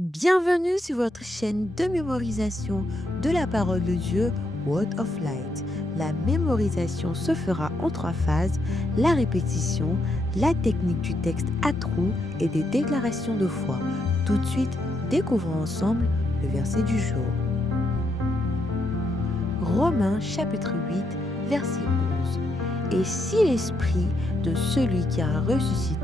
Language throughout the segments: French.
Bienvenue sur votre chaîne de mémorisation de la parole de Dieu, Word of Light. La mémorisation se fera en 3 phases: la répétition, la technique du texte à trous et des déclarations de foi. Tout de suite, découvrons ensemble le verset du jour. Romains chapitre 8, verset 11. Et si l'esprit de celui qui a ressuscité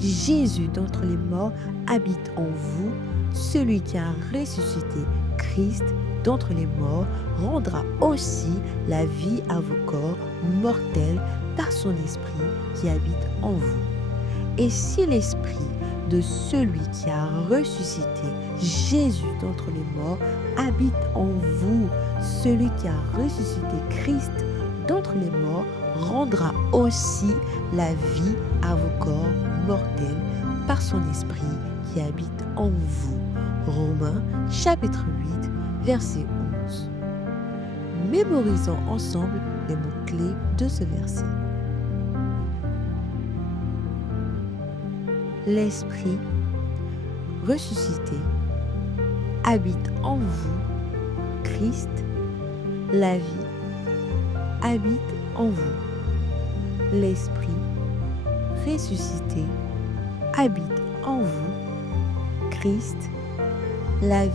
Jésus d'entre les morts habite en vous, celui qui a ressuscité Christ d'entre les morts rendra aussi la vie à vos corps mortels par son esprit qui habite en vous. Et si l'esprit de celui qui a ressuscité Jésus d'entre les morts habite en vous, celui qui a ressuscité Christ d'entre les morts rendra aussi la vie à vos corps mortels par son esprit qui habite en vous. Romains chapitre 8, verset 11. Mémorisons ensemble les mots-clés de ce verset. L'esprit ressuscité habite en vous, Christ, la vie habite en vous. L'esprit ressuscité habite en vous, Christ, la vie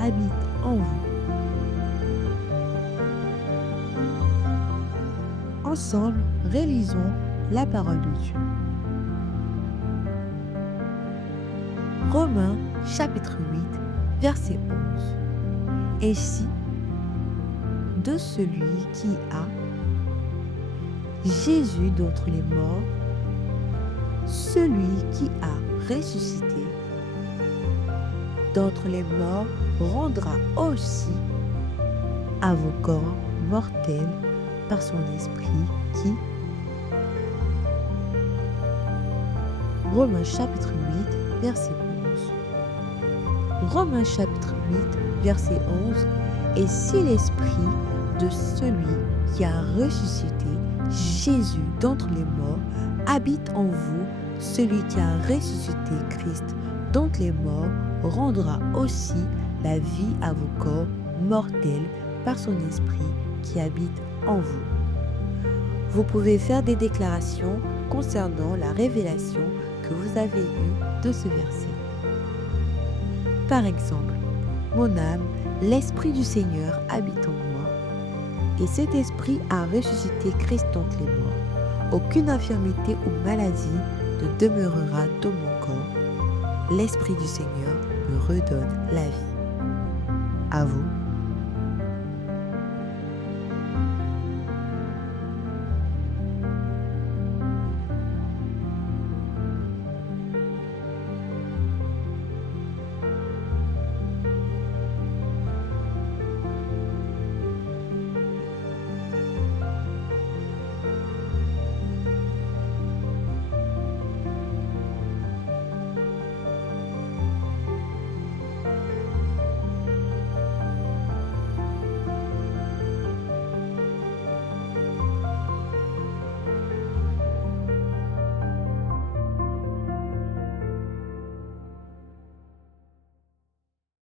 habite en vous. Ensemble, réalisons la parole de Dieu. Romains chapitre 8, verset 11. Et si de celui qui a Jésus d'entre les morts, celui qui a ressuscité d'entre les morts rendra aussi à vos corps mortels par son esprit qui... Romains chapitre 8, verset 11. Romains chapitre 8, verset 11. Et si l'esprit de celui qui a ressuscité Jésus d'entre les morts habite en vous, celui qui a ressuscité Christ d'entre les morts rendra aussi la vie à vos corps mortels par son esprit qui habite en vous. Vous pouvez faire des déclarations concernant la révélation que vous avez eue de ce verset. Par exemple, mon âme, l'Esprit du Seigneur habite en moi, et cet Esprit a ressuscité Christ d'entre les morts. Aucune infirmité ou maladie ne demeurera dans mon corps. L'Esprit du Seigneur me redonne la vie. À vous.